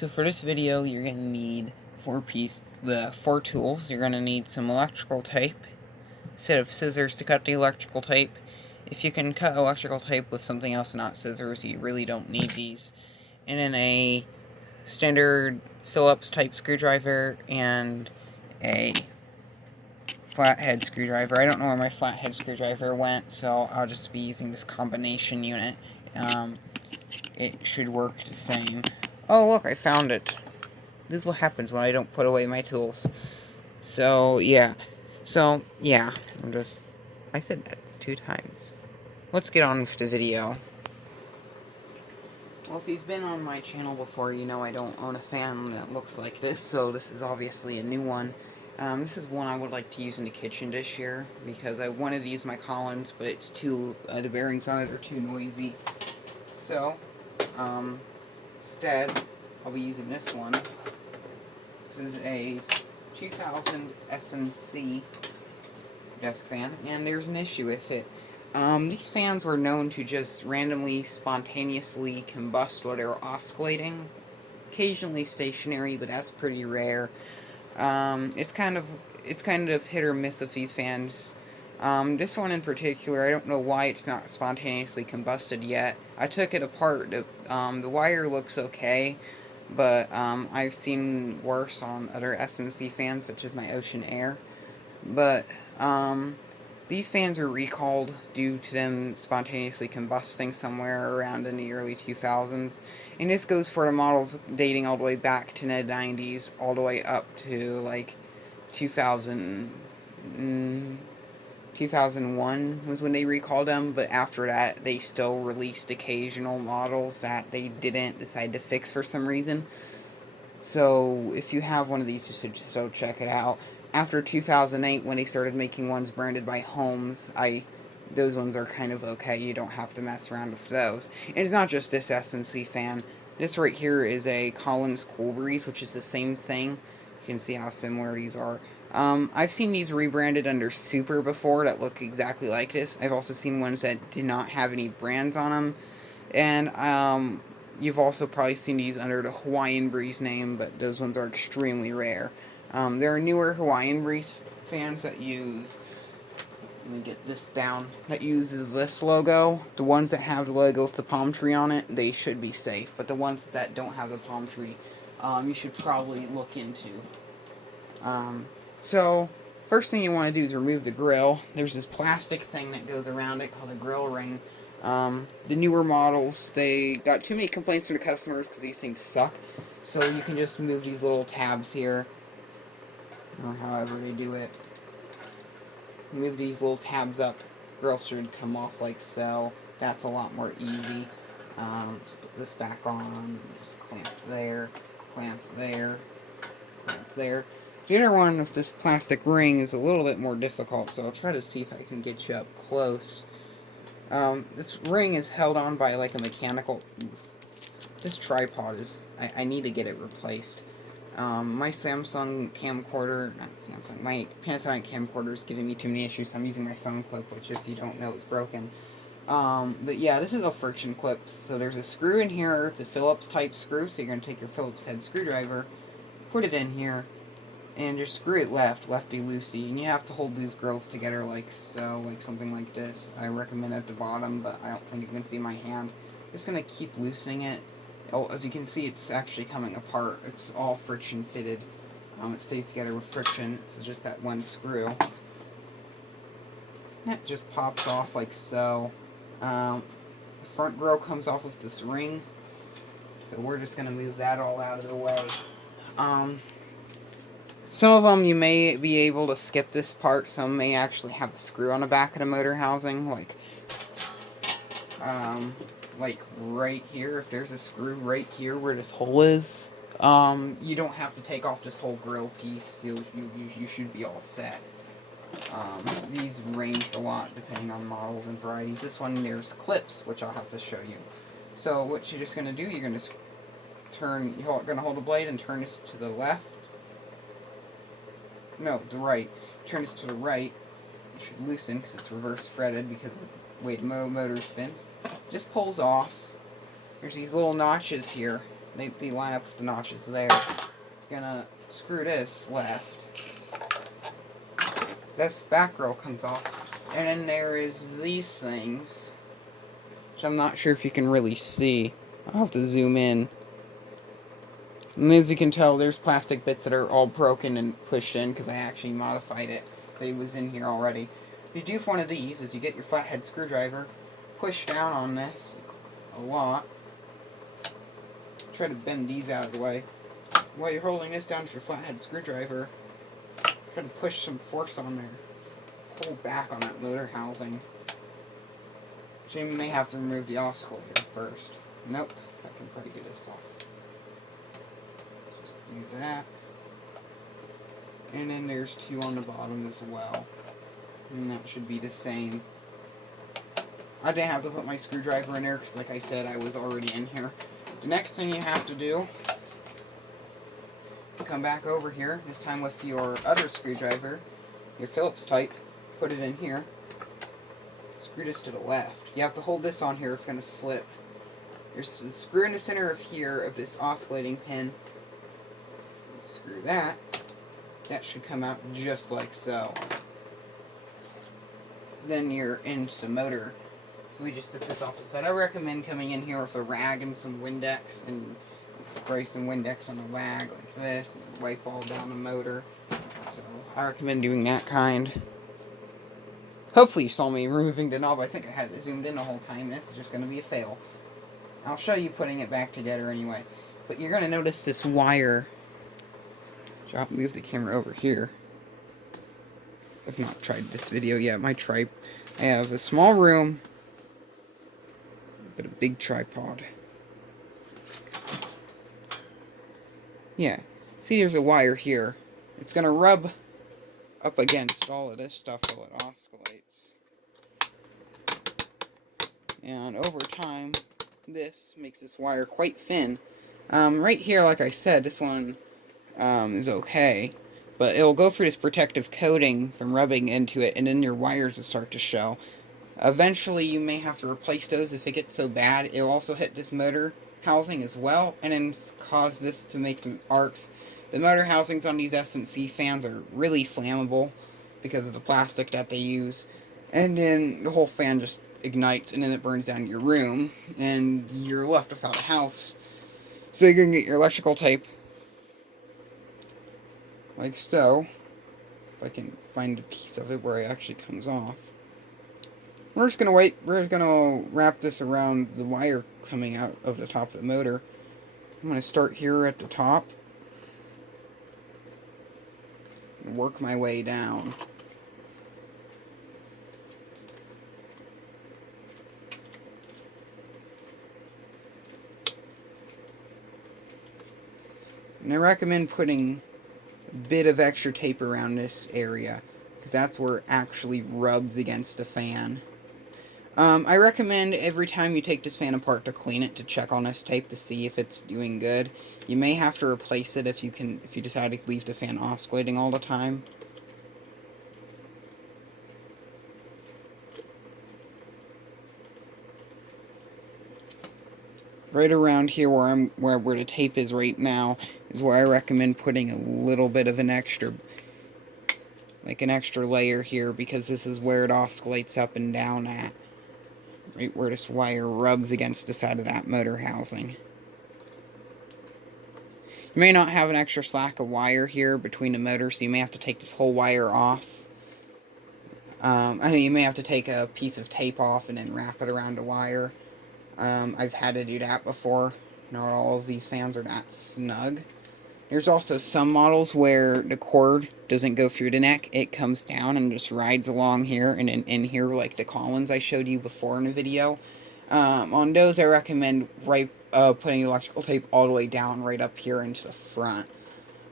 So for this video, you're going to need four tools. You're going to need some electrical tape, a set of scissors to cut the electrical tape. If you can cut electrical tape with something else, not scissors, you really don't need these. And then a standard Phillips type screwdriver and a flathead screwdriver. I don't know where my flathead screwdriver went, so I'll just be using this combination unit. It should work the same. Oh look, I found it. This is what happens when I don't put away my tools. So, yeah. I said that 2 times. Let's get on with the video. Well, if you've been on my channel before, you know I don't own a fan that looks like this, so this is obviously a new one. This is one I would like to use in the kitchen this year, because I wanted to use my Collins, but it's the bearings on it are too noisy. So, instead, I'll be using this one. This is a 2000 SMC desk fan, and there's an issue with it. These fans were known to just randomly, spontaneously combust while they were oscillating. Occasionally stationary, but that's pretty rare. It's kind of hit or miss with these fans. This one in particular, I don't know why it's not spontaneously combusted yet. I took it apart. The wire looks okay, but I've seen worse on other SMC fans, such as my Ocean Air. But these fans were recalled due to them spontaneously combusting somewhere around in the early 2000s. And this goes for the models dating all the way back to the 90s, all the way up to like 2001 was when they recalled them, but after that they still released occasional models that they didn't decide to fix for some reason. So if you have one of these, you should just go check it out. After 2008, when they started making ones branded by Holmes, those ones are kind of okay. You don't have to mess around with those. And it's not just this SMC fan. This right here is a Collins Cool Breeze, which is the same thing. You can see how similar these are. I've seen these rebranded under Super before that look exactly like this. I've also seen ones that did not have any brands on them. And you've also probably seen these under the Hawaiian Breeze name, but those ones are extremely rare. There are newer Hawaiian Breeze fans that use, let me get this down, that uses this logo. The ones that have the logo with the palm tree on it, they should be safe. But the ones that don't have the palm tree, you should probably look into. So, first thing you want to do is remove the grill. There's this plastic thing that goes around it called a grill ring. The newer models, they got too many complaints from the customers because these things suck. So you can just move these little tabs here, or however they do it. Move these little tabs up. Grill should come off like so. That's a lot more easy. Just put this back on. Just clamp there, clamp there, clamp there. The other one with this plastic ring is a little bit more difficult, so I'll try to see if I can get you up close. This ring is held on by like a mechanical... This tripod is... I need to get it replaced. My Samsung camcorder... Not Samsung. My Panasonic camcorder is giving me too many issues, so I'm using my phone clip, which if you don't know is broken. But yeah, this is a friction clip. So there's a screw in here. It's a Phillips type screw, so you're going to take your Phillips head screwdriver, put it in here, and just screw it lefty-loosey, and you have to hold these grills together like so, like something like this. I recommend at the bottom, but I don't think you can see my hand. I'm just going to keep loosening it. Oh, as you can see, it's actually coming apart. It's all friction fitted. It stays together with friction. It's just that one screw. And it just pops off like so. The front grill comes off with this ring, so we're just going to move that all out of the way. Some of them you may be able to skip this part. Some may actually have a screw on the back of the motor housing, like right here. If there's a screw right here where this hole is, you don't have to take off this whole grill piece. You should be all set. These range a lot depending on models and varieties. This one, there's clips, which I'll have to show you. So what you're just going to do, you're going to turn, you're going to hold the blade and turn this to the left. No, the right. Turn this to the right. It should loosen because it's reverse threaded because of the way the motor spins. Just pulls off. There's these little notches here. They line up with the notches there. Gonna screw this left. This back grill comes off. And then there is these things, which I'm not sure if you can really see. I'll have to zoom in. And as you can tell, there's plastic bits that are all broken and pushed in because I actually modified it. So it was in here already. What you do for one of these is you get your flathead screwdriver, push down on this a lot. Try to bend these out of the way. While you're holding this down with your flathead screwdriver, try to push some force on there. Pull back on that motor housing. So you may have to remove the oscillator first. Nope, I can probably get this off. Just do that. And then there's two on the bottom as well. And that should be the same. I didn't have to put my screwdriver in there because, like I said, I was already in here. The next thing you have to do is come back over here, this time with your other screwdriver, your Phillips type, put it in here, screw this to the left. You have to hold this on here, it's going to slip. There's a screw in the center of here of this oscillating pin. Screw that. That should come out just like so. Then you're into the motor. So we just set this off to the side. I recommend coming in here with a rag and some Windex and spray some Windex on the rag like this and wipe all down the motor. So I recommend doing that kind. Hopefully you saw me removing the knob. I think I had it zoomed in the whole time. This is just going to be a fail. I'll show you putting it back together anyway. But you're going to notice this wire. I'll move the camera over here. I've not tried this video yet. I have a small room, but a big tripod. Yeah. See, there's a wire here. It's going to rub up against all of this stuff while it oscillates. And over time, this makes this wire quite thin. Right here, like I said, this one is okay. But it'll go through this protective coating from rubbing into it, and then your wires will start to show. Eventually, you may have to replace those if it gets so bad. It'll also hit this motor housing as well, and then cause this to make some arcs. The motor housings on these SMC fans are really flammable because of the plastic that they use. And then the whole fan just ignites, and then it burns down your room, and you're left without a house. So you're going to get your electrical tape, like so. If I can find a piece of it where it actually comes off. We're just going to wait. We're going to wrap this around the wire coming out of the top of the motor. I'm going to start here at the top and work my way down. And I recommend putting a bit of extra tape around this area, because that's where it actually rubs against the fan. I recommend every time you take this fan apart to clean it, to check on this tape to see if it's doing good. You may have to replace it if you decide to leave the fan oscillating all the time. Right around here where the tape is right now is where I recommend putting a little bit of an extra layer here, because this is where it oscillates up and down at. Right where this wire rubs against the side of that motor housing. You may not have an extra slack of wire here between the motors, so you may have to take this whole wire off. You may have to take a piece of tape off and then wrap it around the wire. I've had to do that before. Not all of these fans are that snug. There's also some models where the cord doesn't go through the neck. It comes down and just rides along here and in here, like the Collins I showed you before in the video. On those, I recommend putting electrical tape all the way down right up here into the front.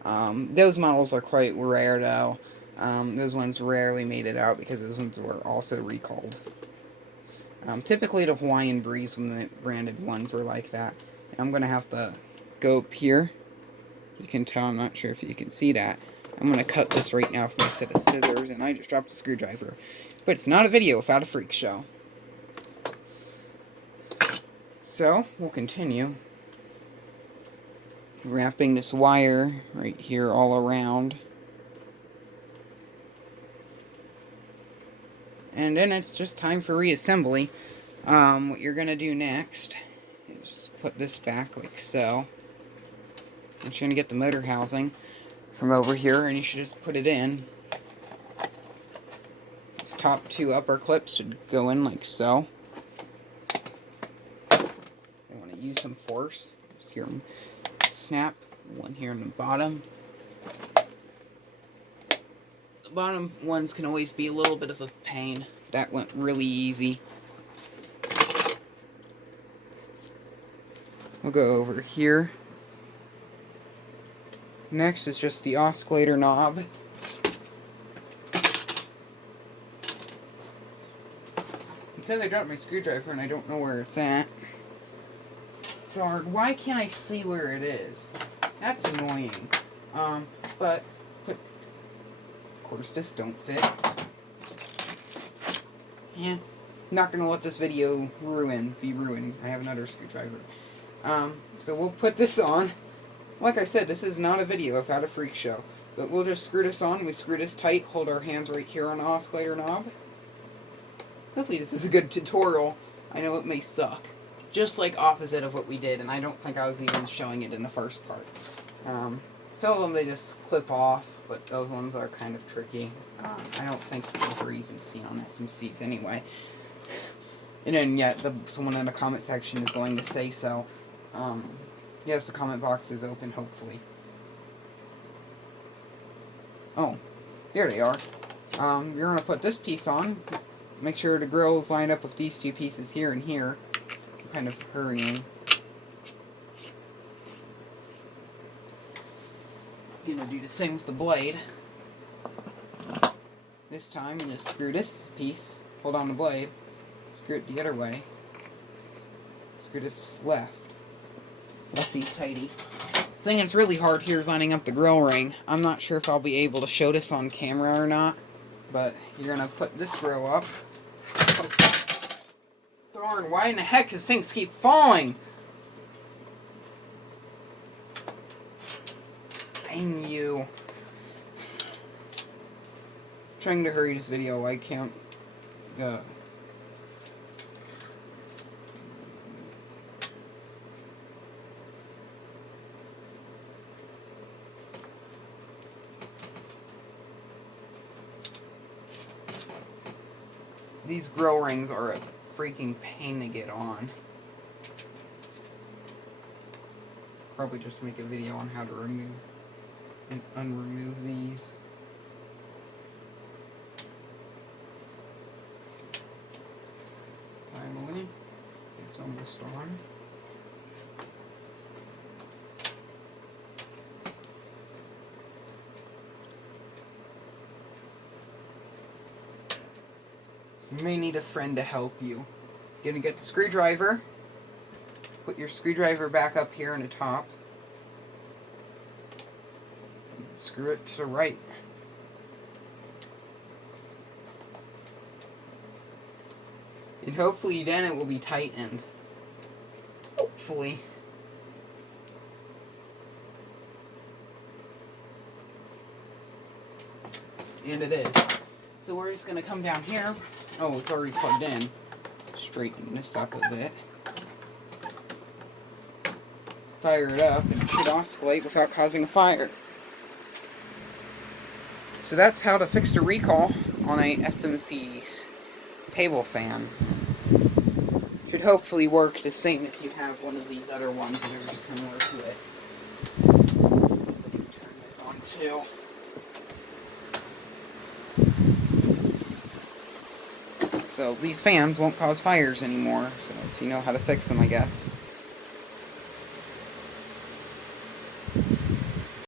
Those models are quite rare, though. Those ones rarely made it out because those ones were also recalled. Typically, the Hawaiian Breeze branded ones were like that. I'm going to have to go up here. You can tell, I'm not sure if you can see that. I'm going to cut this right now with my set of scissors, and I just dropped a screwdriver. But it's not a video without a freak show. So, we'll continue. Wrapping this wire right here all around. And then it's just time for reassembly. What you're going to do next is put this back like so. And you're going to get the motor housing from over here, and you should just put it in. These top two upper clips should go in like so. You want to use some force. Just hear them snap. One here in the bottom. The bottom ones can always be a little bit of a pain. That went really easy. We'll go over here. Next is just the oscillator knob. Because I dropped my screwdriver and I don't know where it's at. Darn, why can't I see where it is? That's annoying. But of course this don't fit. Yeah, not gonna let this video be ruined. I have another screwdriver. So we'll put this on. Like I said, this is not a video without a freak show. But we'll just screw this on. We screw this tight, hold our hands right here on the oscillator knob. Hopefully this is a good tutorial. I know it may suck. Just like opposite of what we did, and I don't think I was even showing it in the first part. Some of them they just clip off, but those ones are kind of tricky. I don't think those are even seen on SMCs anyway. And then yet, someone in the comment section is going to say so. Yes, the comment box is open, hopefully. Oh, there they are. You're going to put this piece on. Make sure the grill is lined up with these two pieces here and here. I'm kind of hurrying. I'm going to do the same with the blade. This time, I'm going to screw this piece, hold on the blade, screw it the other way, screw this left. Lefty's tighty. The thing that's really hard here is lining up the grill ring. I'm not sure if I'll be able to show this on camera or not, but you're going to put this grill up. Oh, darn, why in the heck does things keep falling? Dang you. Trying to hurry this video, I can't. These grill rings are a freaking pain to get on. Probably just make a video on how to remove and unremove these. Finally, it's almost on. You may need a friend to help you. You're gonna get the screwdriver. Put your screwdriver back up here on the top. Screw it to the right. And hopefully then it will be tightened. Hopefully. And it is. So we're just gonna come down here. Oh, it's already plugged in. Straighten this up a bit. Fire it up, and it should oscillate without causing a fire. So that's how to fix the recall on a SMC table fan. Should hopefully work the same if you have one of these other ones that are similar to it. So I can turn this on too. So these fans won't cause fires anymore, so if you know how to fix them, I guess.